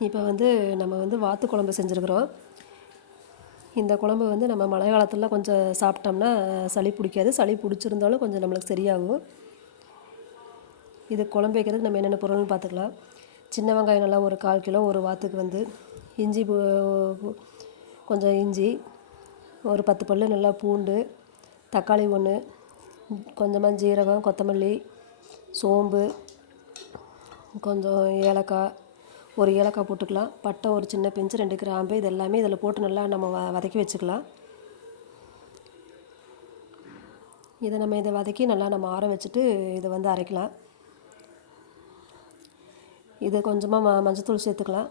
இப்போ வந்து நம்ம வந்து வாத்து குழம்பு செஞ்சுருக்குறோம். இந்த குழம்பு வந்து நம்ம மழை காலத்தில் கொஞ்சம் சாப்பிட்டோம்னா சளி பிடிக்காது. சளி பிடிச்சிருந்தாலும் கொஞ்சம் நம்மளுக்கு சரியாகும். இது குழம்பு வைக்கிறதுக்கு நம்ம என்னென்ன பொருள்னு பார்த்துக்கலாம். சின்ன வெங்காயம் நல்லா ஒரு கால் கிலோ ஒரு வாத்துக்கு வந்து இஞ்சி பூ- கொஞ்சம் இஞ்சி ஒரு பத்து பல் நல்லா பூண்டு தக்காளி ஒன்று கொஞ்சமாக ஜீரகம் கொத்தமல்லி சோம்பு கொஞ்சம் ஏலக்காய் ஒரு ஏலக்காய் போட்டுக்கலாம் பட்டை ஒரு சின்ன பிஞ்சு ரெண்டு கிராம்பு இது எல்லாமே இதில் போட்டு நல்லா நம்ம வ வதக்கி வச்சுக்கலாம். இதை நம்ம இதை வதக்கி நல்லா நம்ம ஆற வச்சுட்டு இதை வந்து அரைக்கலாம். இது கொஞ்சமாக ம மஞ்சத்தூள் சேர்த்துக்கலாம்.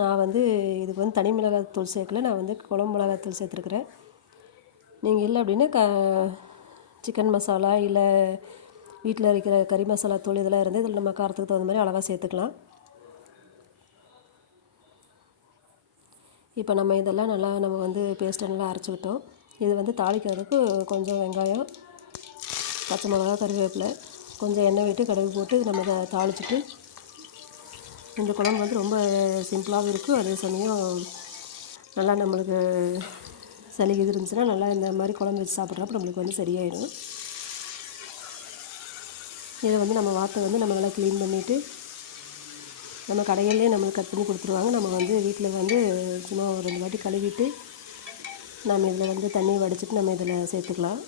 நான் வந்து இதுக்கு வந்து தனி மிளகாய் தூள் சேர்க்கல நான் வந்து குழம்பு மிளகாய் தூள் சேர்த்துருக்குறேன். நீங்கள் இல்லை அப்படின்னா க சிக்கன் மசாலா இல்லை வீட்டில் இருக்கிற கறி மசாலா தூள் இதெல்லாம் இருந்து இதில் நம்ம காரத்துக்கு தகுந்த மாதிரி அளவாக சேர்த்துக்கலாம். இப்போ நம்ம இதெல்லாம் நல்லா நம்ம வந்து பேஸ்ட்டை நல்லா அரைச்சிக்கிட்டோம் இது வந்து தாளிக்கிறதுக்கு கொஞ்சம் வெங்காயம் பச்சை மிளகா கருவேப்பிலை கொஞ்சம் எண்ணெய் விட்டு கடுகு போட்டு நம்ம இதை தாளிச்சிட்டு இந்த குழம்பு வந்து ரொம்ப சிம்பிளாகவும் இருக்கும் அதே சமயம் நல்லா நம்மளுக்கு சளி இது இருந்துச்சுன்னா நல்லா இந்த மாதிரி குழம்பு வச்சு சாப்பிட்றப்ப நம்மளுக்கு வந்து சரியாயிடும் இதை வந்து நம்ம வாத்தை வந்து நம்ம நல்லா க்ளீன் பண்ணிவிட்டு நம்ம கடையிலே நம்மளுக்கு கட் பண்ணி கொடுத்துருவாங்க. நம்ம வந்து வீட்டில் வந்து சும்மா ஒரு ரெண்டு வாட்டி கழுவிட்டு நம்ம இதில் வந்து தண்ணியை வடிச்சிட்டு நம்ம இதில் சேர்த்துக்கலாம்.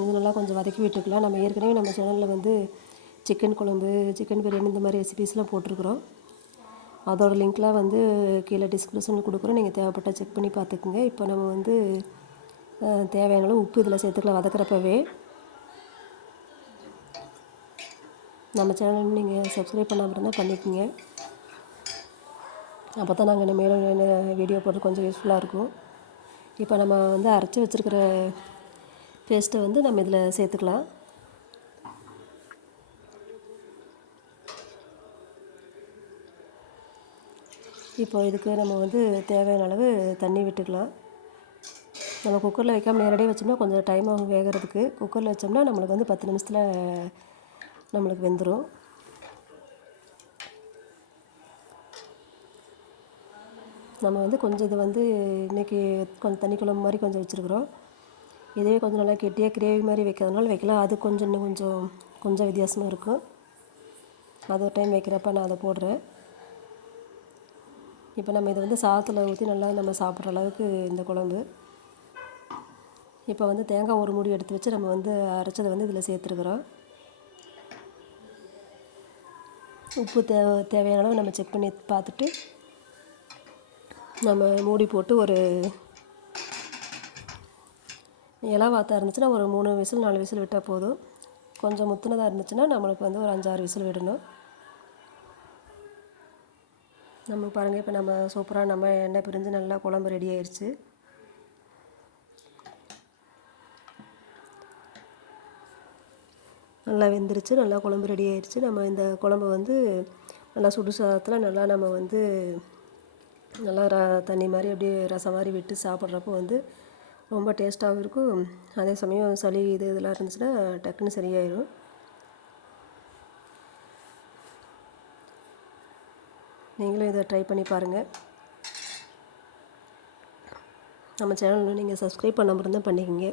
இது நல்லா கொஞ்சம் வதக்கி விட்டுக்கலாம். நம்ம ஏற்கனவே நம்ம சேனலில் வந்து சிக்கன் குழம்பு சிக்கன் பிரியாணி இந்த மாதிரி ரெசிபீஸ்லாம் போட்டிருக்குறோம். அதோட லிங்க்லாம் வந்து கீழே டிஸ்கிரிப்ஷனில் கொடுக்குறோம். நீங்கள் தேவைப்பட்டால் செக் பண்ணி பார்த்துக்குங்க. இப்போ நம்ம வந்து தேவையான அளவு உப்பு இதில் சேர்த்துக்கலாம் வதக்குறப்பவே. நம்ம சேனல் நீங்கள் சப்ஸ்கிரைப் பண்ணாமல் இருந்தால் பண்ணிக்கோங்க. அப்போ தான் நாங்கள் மேலும் வீடியோ போடுறது கொஞ்சம் யூஸ்ஃபுல்லாக இருக்கும். இப்போ நம்ம வந்து அரைச்சி வச்சுருக்கிற பேஸ்ட்டை வந்து நம்ம இதில் சேர்த்துக்கலாம். இப்போ இதுக்கு நம்ம வந்து தேவையான அளவு தண்ணி விட்டுக்கலாம். நம்ம குக்கரில் வைக்காமல் நேரடியாக வச்சோம்னா கொஞ்சம் டைம் ஆகும் வேகிறதுக்கு. குக்கரில் வச்சோம்னா நம்மளுக்கு வந்து பத்து நிமிஷத்தில் நம்மளுக்கு வெந்துடும் நம்ம வந்து கொஞ்சம் இது வந்து இன்றைக்கி கொஞ்சம் தண்ணி குழம்பு மாதிரி கொஞ்சம் வச்சுருக்குறோம். இதுவே கொஞ்சம் நல்லா கெட்டியாக கிரேவி மாதிரி வைக்கிறதுனால வைக்கலாம். அது கொஞ்சம் இன்னும் கொஞ்சம் கொஞ்சம் வித்தியாசமாக இருக்கும். அது ஒரு டைம் வைக்கிறப்ப நான் அதை போடுறேன். இப்போ நம்ம இதை வந்து சாதத்தில் ஊற்றி நல்லா நம்ம சாப்பிட்ற அளவுக்கு இந்த குழம்பு. இப்போ வந்து தேங்காய் ஒரு மூடி எடுத்து வச்சு நம்ம வந்து அரைச்சதை வந்து இதில் சேர்த்துருக்குறோம். உப்பு தே தேவையான அளவு நம்ம செக் பண்ணி பார்த்துட்டு நம்ம மூடி போட்டு ஒரு இலை வாத்தா இருந்துச்சுன்னா ஒரு மூணு விசில் நாலு விசில் விட்டால் போதும். கொஞ்சம் முத்துனதாக இருந்துச்சுன்னா நம்மளுக்கு வந்து ஒரு அஞ்சாறு விசில் விடணும். நம்ம பாருங்கள் இப்போ நம்ம சூப்பராக நம்ம எண்ணெய் பிரிஞ்சு நல்லா குழம்பு ரெடி ஆயிடுச்சு நல்லா வெந்துருச்சு நல்லா குழம்பு ரெடி ஆயிடுச்சு நம்ம இந்த குழம்பு வந்து நல்லா சுடு சாதத்தில் நல்லா நம்ம வந்து நல்லா ர தண்ணி மாதிரி அப்படியே ரசம் மாதிரி விட்டு சாப்பிட்றப்போ வந்து ரொம்ப டேஸ்ட்டாகவும் இருக்கும். அதே சமயம் சளி இது இதெல்லாம் இருந்துச்சுன்னா டக்குன்னு சரியாயிடும் நீங்களும் இதை ட்ரை பண்ணி பாருங்கள் நம்ம சேனலில் நீங்கள் சப்ஸ்கிரைப் பண்ணாமல் இருந்தால் பண்ணிக்கோங்க.